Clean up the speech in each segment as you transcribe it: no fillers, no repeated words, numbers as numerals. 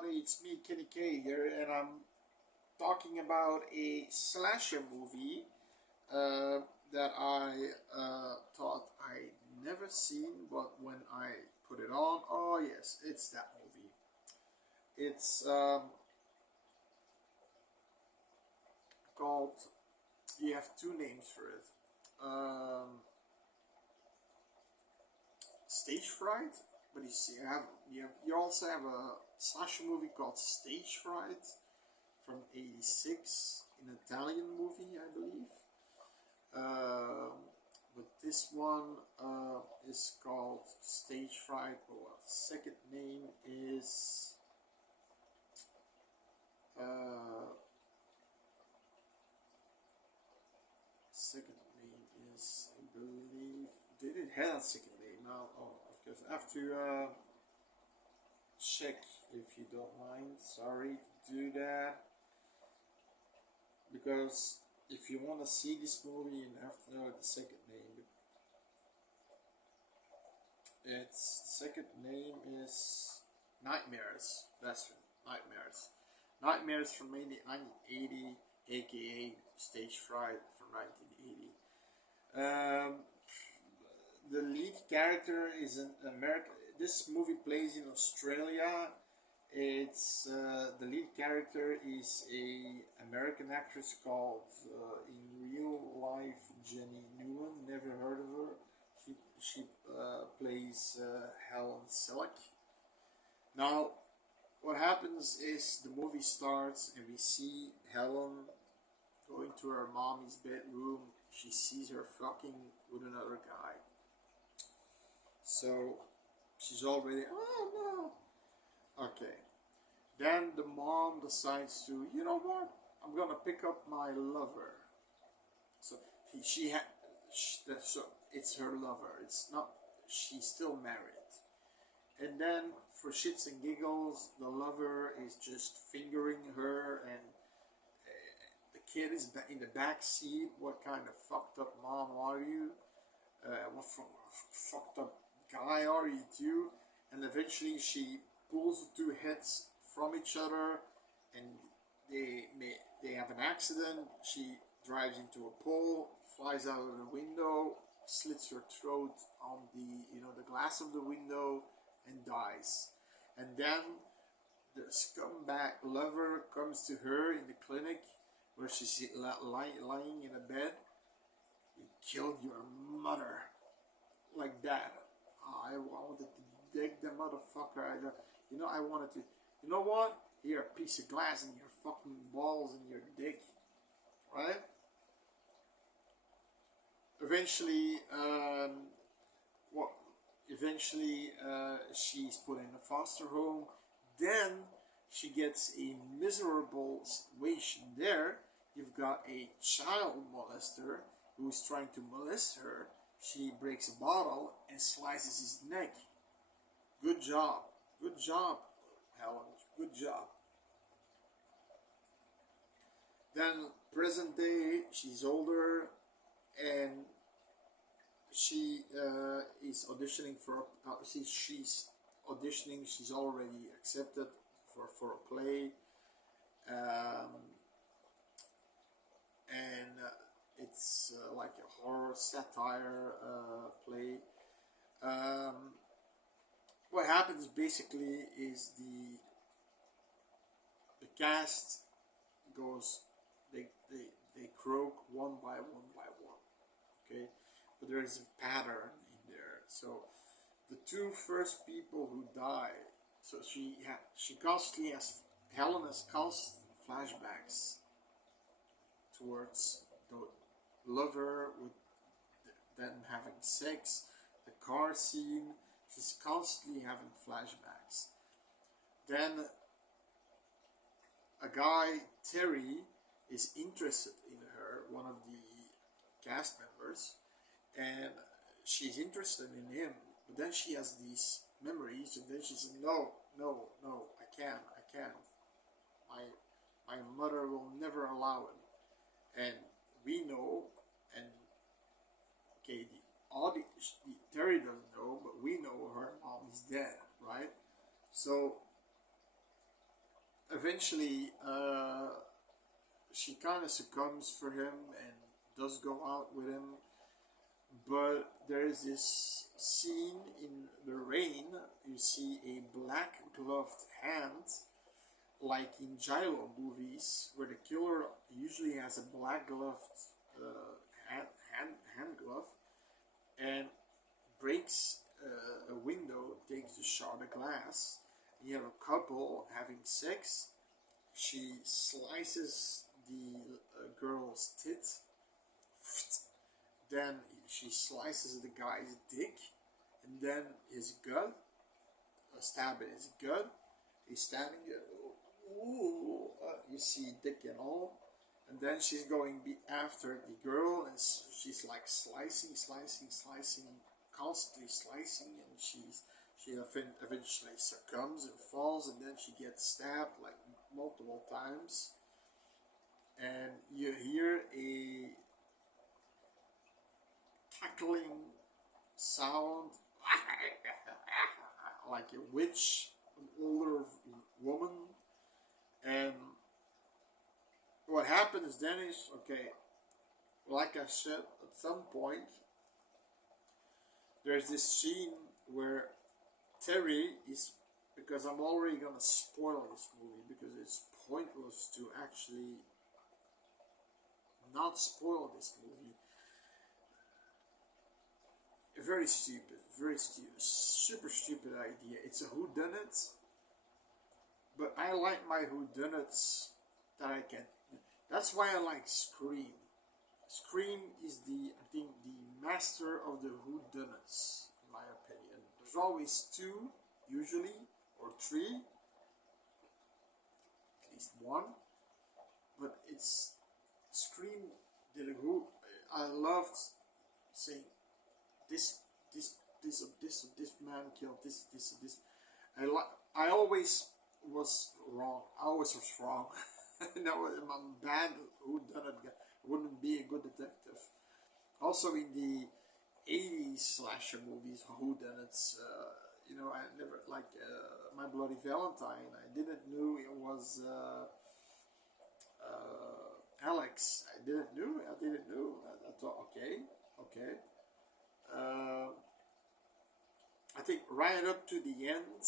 everybody, it's me Kenny K here, and I'm talking about a slasher movie that I thought I never seen, but when I put it on, oh yes, it's that movie. It's called. You have two names for it. Stage fright, but you see, you also have a slasher movie called Stage Fright from '86, an Italian movie, I believe. But this one is called Stage Fright. But the second name is uh, second name is, I believe, did it have a second name now? Oh, of course, I have to check if you don't mind. Sorry to do that, because if you want to see this movie, you have to know the second name. Its second name is Nightmares. That's right, Nightmares. Nightmares from 1980, aka Stage Fright from 1980. The lead character is an American. This movie plays in Australia. It's the lead character is a American actress called in real life Jenny Newen. Never heard of her. She plays Helen Selleck. Now, what happens is the movie starts and we see Helen going to her mommy's bedroom. She sees her fucking with another guy. So she's already, oh no. Okay. Then the mom decides to, you know what? I'm gonna pick up my lover. So so it's her lover. It's not. She's still married. And then, for shits and giggles, the lover is just fingering her, and the kid is in the back seat. What kind of fucked up mom are you? What fucked up guy are you too? And eventually, she pulls the two heads from each other, and they have an accident. She drives into a pole, flies out of the window, slits her throat on the glass of the window, and dies. And then the scumbag lover comes to her in the clinic where she's lying in a bed. You killed your mother, like that. I wanted to dig the motherfucker. I wanted to. You know what? Here, a piece of glass in your fucking balls and your dick, right? Eventually, she's put in a foster home. Then she gets a miserable situation there. You've got a child molester who is trying to molest her. She breaks a bottle and slices his neck. Good job. Good job, Helen. Good job. Then, present day, she's older, and she is auditioning for. She's auditioning. She's already accepted for a play, and it's like a horror satire play. What happens basically is the cast goes, they croak one by one, okay, but there is a pattern in there. So the two first people who die, so she constantly has, Helen has constant flashbacks towards the lover, with them having sex, the car scene. She's constantly having flashbacks. Then a guy, Terry, is interested in her, one of the cast members, and she's interested in him. But then she has these memories, and then she says, no, I can't. My mother will never allow it. And we know, and okay, the audience, Terry doesn't know, but we know her mom is dead, right? So eventually, she kind of succumbs for him and does go out with him. But there is this scene in the rain. You see a black gloved hand, like in Gyro movies, where the killer usually has a black gloved hand glove, and breaks a window, takes a shard of glass. You have a couple having sex. She slices the girl's tit. Then she slices the guy's dick, and then his gut, a stab in his gut. He's standing there. Ooh, you see dick and all. And then she's going after the girl, and she's like slicing, constantly slicing, and she eventually succumbs and falls, and then she gets stabbed like multiple times, and you hear a cackling sound like a witch, an older woman, and what happens then is, okay, like I said, at some point there's this scene where Terry is, because I'm already gonna spoil this movie because it's pointless to actually not spoil this movie. Very stupid, super stupid idea. It's a whodunit, but I like my whodunits that I can. That's why I like Scream. Scream is I think, the master of the whodunits, in my opinion. There's always two, usually, or three, at least one, but it's Scream did a who. I loved saying this man killed this. I always was wrong. I always was wrong. No, I'm bad whodunit guy. Wouldn't be a good detective. Also in the 80s slasher movies, whodunits, I never, like My Bloody Valentine, I didn't know it was Alex. I didn't know. I thought, okay. I think right up to the end,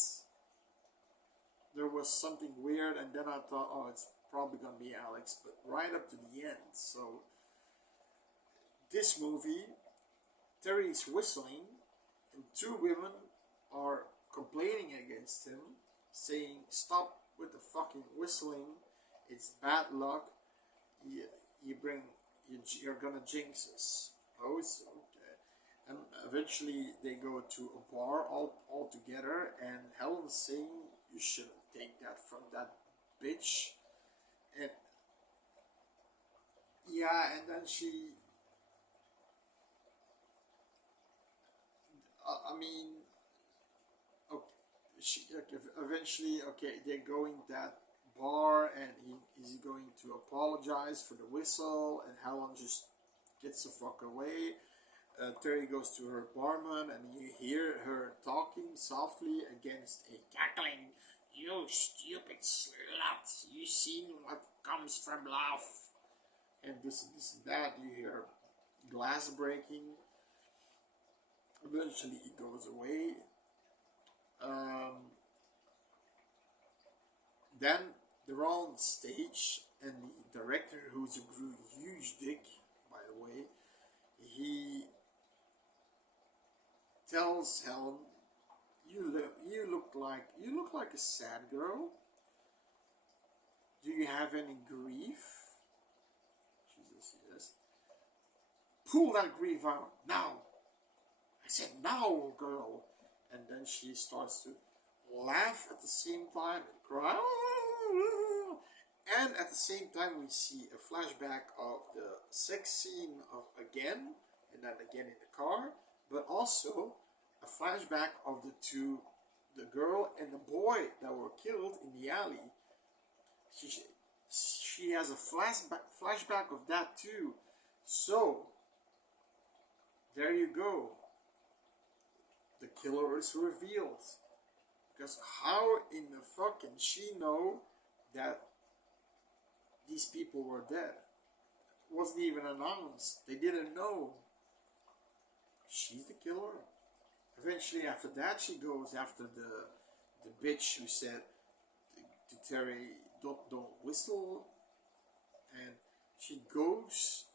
there was something weird, and then I thought, oh, it's probably gonna be Alex, but right up to the end. So this movie, Terry is whistling, and two women are complaining against him, saying, "Stop with the fucking whistling. It's bad luck. You're gonna jinx us." Oh, it's okay. And eventually they go to a bar all together, and Helen's saying, "You shouldn't take that from that bitch." And yeah, and then she, I mean, okay, eventually, okay, they're going that bar, and he's going to apologize for the whistle, and Helen just gets the fuck away. Terry goes to her barman, and you hear her talking softly against a cackling, "You stupid slut, you seen what comes from love," and this and that. You hear glass breaking. Eventually he goes away. Then they're on stage, and the director, who's a huge dick, by the way, he tells Helen, you look like a sad girl. Do you have any grief?" She says, "Yes." "Pull that grief out now." I said, "Now, girl." And then she starts to laugh at the same time and cry. And at the same time, we see a flashback of the sex scene again, and then again in the car, but also a flashback of the girl and the boy that were killed in the alley. She has a flashback of that too. So there you go. The killer is revealed. Because how in the fuck can she know that these people were dead. It wasn't even announced. They didn't know. She's the killer. Eventually, after that, she goes after the bitch who said to Terry, don't whistle, and she goes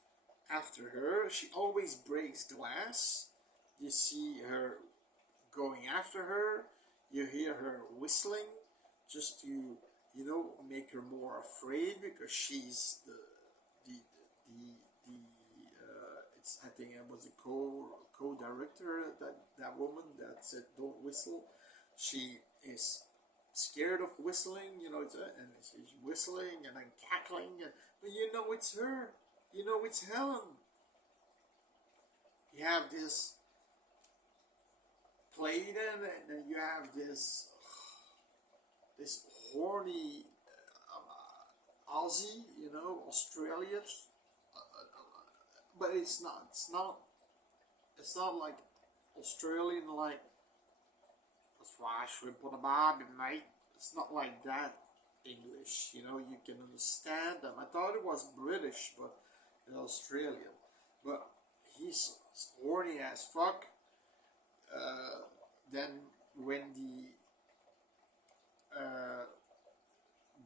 after her. She always breaks glass. You see her going after her. You hear her whistling just to, make her more afraid, because she's it's, I think it was a co-director, that woman that said don't whistle. She is scared of whistling, and she's whistling and then cackling, but it's her. It's Helen. You have this Clayton, and then you have this horny Aussie, Australian, but it's not like Australian, like that's why I shrimp on a barbie, mate. It's not like that English, you can understand them. I thought it was British, but Australian. But he's horny as fuck. Then when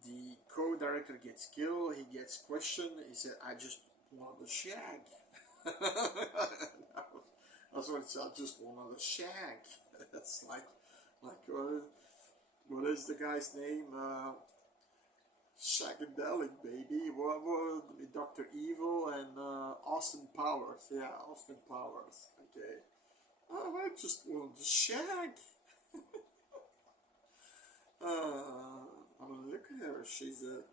the co-director gets killed, he gets questioned. He said, "I just wanted a shag." That's what it said. I just wanted a shag. That's like what is the guy's name? Shagadelic, baby. What Dr. Evil and Austin Powers. Yeah, Austin Powers. Okay. Oh, I just wanted to shag. I mean, look at her. She's a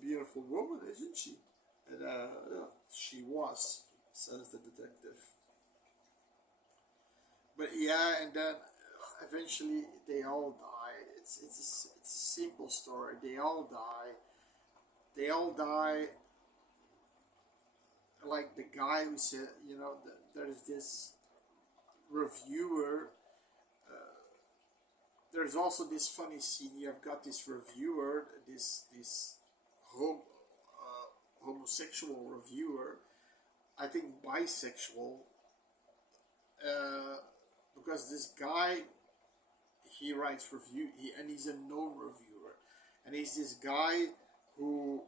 beautiful woman, isn't she? And she was, says the detective. But yeah, and then eventually they all die. It's a simple story. They all die. They all die. Like the guy who said, there's this reviewer. There's also this funny scene. You've got this reviewer, this homosexual reviewer, I think bisexual, because this guy, he writes review, and he's a known reviewer, and he's this guy who,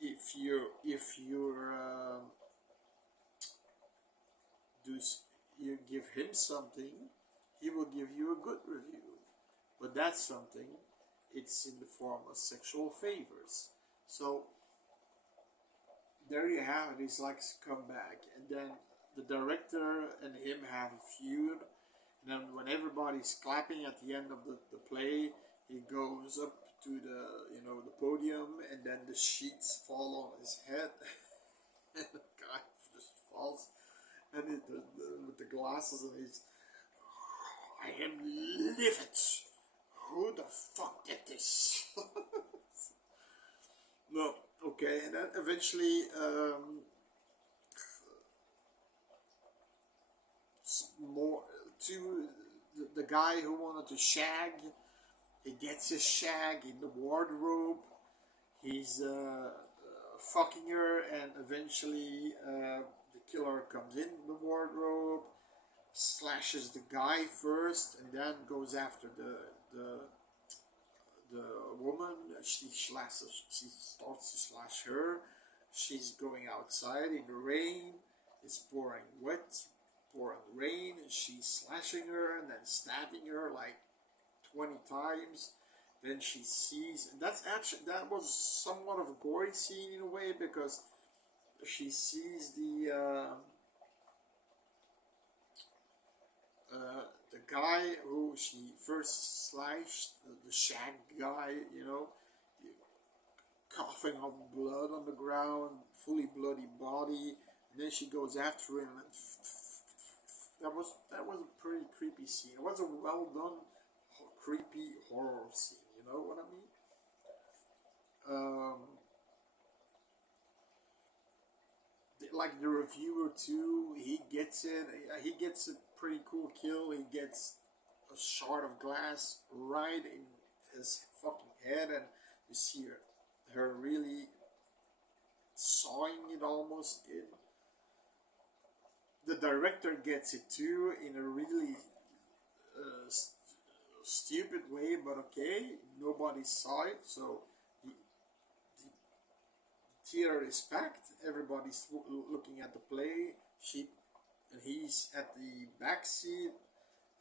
if you give him something, he will give you a good review. But that's something, it's in the form of sexual favors. So there you have it. He's like a scumbag. And then the director and him have a feud. And then when everybody's clapping at the end of the play, he goes up to the podium, and then the sheets fall on his head. And the guy just falls, and with the glasses, and he's, "I am livid. Who the fuck did this?" No, okay, and then eventually, more to the guy who wanted to shag, he gets his shag in the wardrobe. He's fucking her, and eventually the killer comes in the wardrobe, slashes the guy first, and then goes after the woman. She starts to slash her. She's going outside in the rain. It's pouring rain, and she's slashing her and then stabbing her like 20 times. Then she sees, and that was somewhat of a gory scene in a way, because she sees the guy who she first slashed, the shag guy, coughing up blood on the ground, fully bloody body, and then she goes after him, and that was a pretty creepy scene. It was a well done, creepy horror scene. You know what I mean? Like the reviewer too, he gets it. He gets a pretty cool kill. He gets a shard of glass right in his fucking head, and you see her really sawing it almost in. The director gets it too in a really stupid way, but okay, nobody saw it, so the, the theater is packed. Everybody's looking at the play. He's at the back seat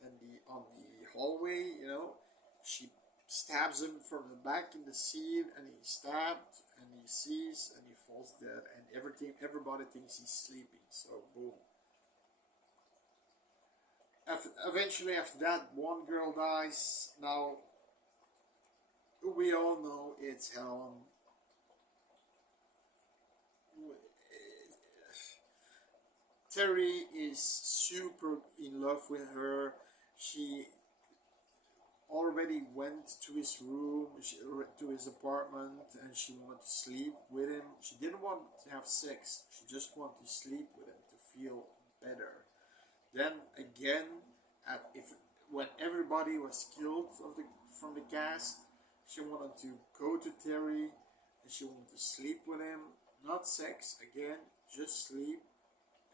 and the on the hallway. You know, she stabs him from the back in the seat, and he's stabbed, and he sees, and he falls dead, and everybody thinks he's sleeping. So boom. Eventually, after that, one girl dies. Now, we all know it's Helen. Terry is super in love with her. She already went to his room, to his apartment, and she wanted to sleep with him. She didn't want to have sex. She just wanted to sleep with him to feel better. Then again, when everybody was killed from the cast, she wanted to go to Terry and she wanted to sleep with him. Not sex again, just sleep.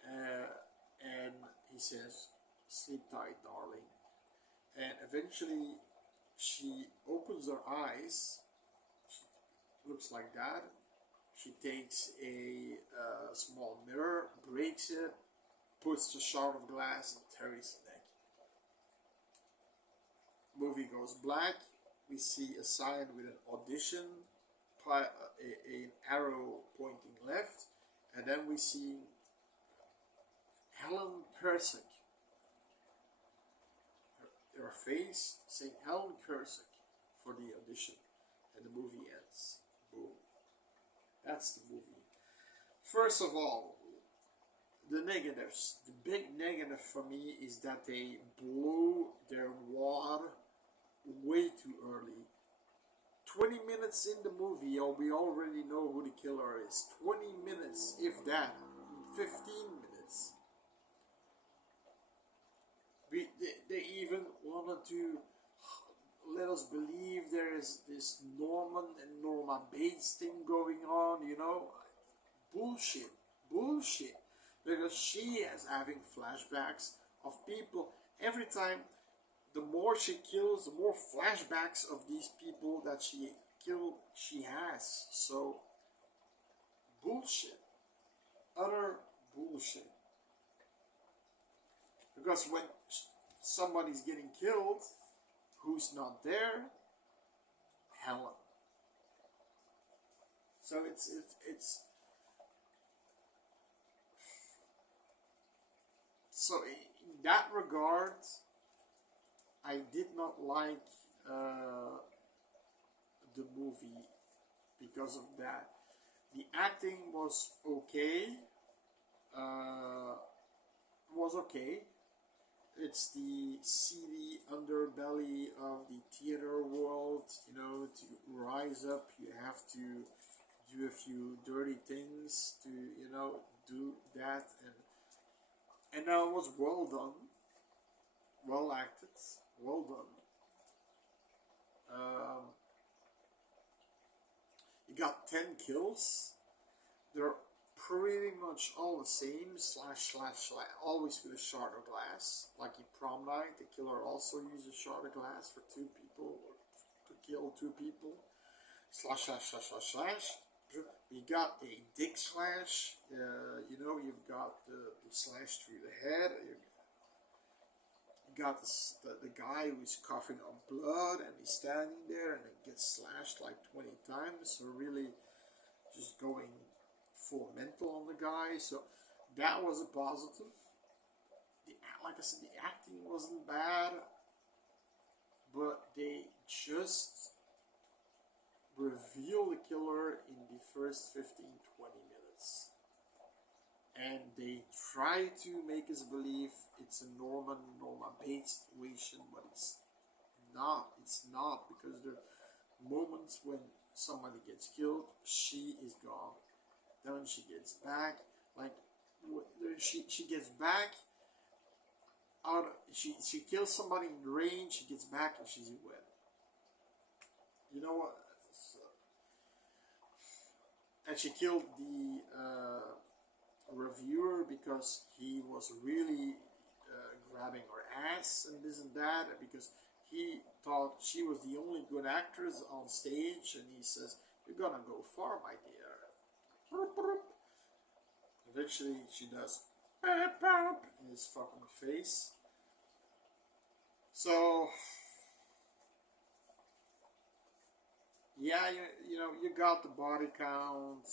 And he says, "Sleep tight, darling." And eventually, she opens her eyes. She looks like that. She takes a small mirror, breaks it, puts the shard of glass on Terry's neck. Movie goes black. We see a sign with an audition, an arrow pointing left, and then we see Helen Cursik. Her face saying Helen Cursik for the audition, and the movie ends. Boom. That's the movie. First of all, the negatives. The big negative for me is that they blow their wad way too early. 20 minutes in the movie, we already know who the killer is. 20 minutes, if that. 15 minutes. They even wanted to let us believe there is this Norman and Norma Bates thing going on, you know. Bullshit. Bullshit. Because she is having flashbacks of people. Every time, the more she kills, the more flashbacks of these people that she killed she has. So, bullshit. Utter bullshit. Because when somebody's getting killed, who's not there? Helen. So it's so in that regard, I did not like the movie because of that. The acting was okay. Was okay. It's the seedy underbelly of the theater world. You know, to rise up, you have to do a few dirty things to, you know, do that, and now it was well done, well acted, well done. You got 10 kills. They're pretty much all the same, slash, always with a shard of glass. Like in Prom Night, the killer also used a shard of glass for 2 people, or to kill 2 people. Slash. You got a dick slash, you know, you've got the slash through the head. You got the guy who's coughing on blood, and he's standing there, and it gets slashed like 20 times. So really just going full mental on the guy. So that was a positive. Like I said, the acting wasn't bad, but they just reveal the killer in the first 15-20 minutes, and they try to make us believe it's a Norma Bates situation, but it's not. It's not, because there are moments when somebody gets killed, she is gone. Then when she gets back, like she gets back out. She kills somebody in the rain. She gets back and she's wet. You know what? And she killed the reviewer because he was really grabbing her ass and this and that, because he thought she was the only good actress on stage, and he says, "You're gonna go far, my dear." Eventually, she does in his fucking face. So, yeah, you know, you got the body count,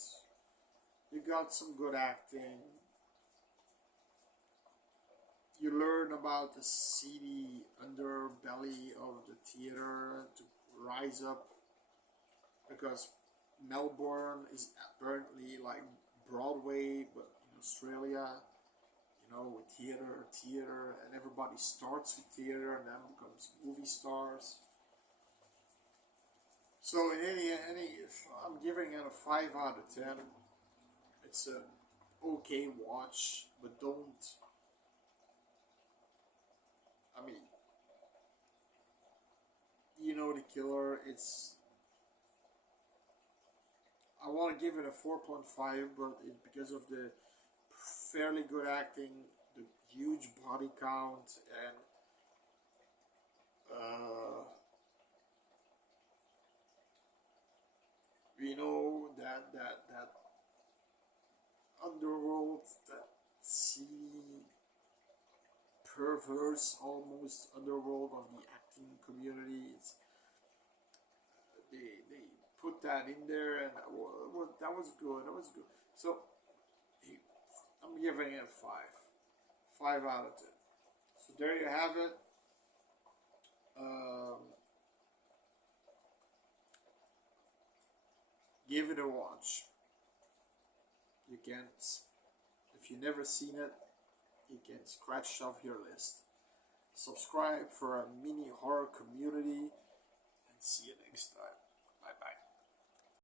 you got some good acting, you learn about the seedy underbelly of the theater to rise up, because Melbourne is apparently like Broadway, but in Australia, you know, with theater, and everybody starts with theater and then becomes movie stars. So in if I'm giving it a 5 out of 10. It's a okay watch, but don't. I mean, you know the killer. It's. I want to give it a 4.5, but it's because of the fairly good acting, the huge body count, and you know that underworld, that seedy, perverse, almost underworld of the acting community. They put that in there, and that was good. That was good. So I'm giving it a 5 out of 10. So there you have it. Give it a watch. You can, if you've never seen it, you can scratch off your list. Subscribe for a mini horror community, and see you next time. Bye bye.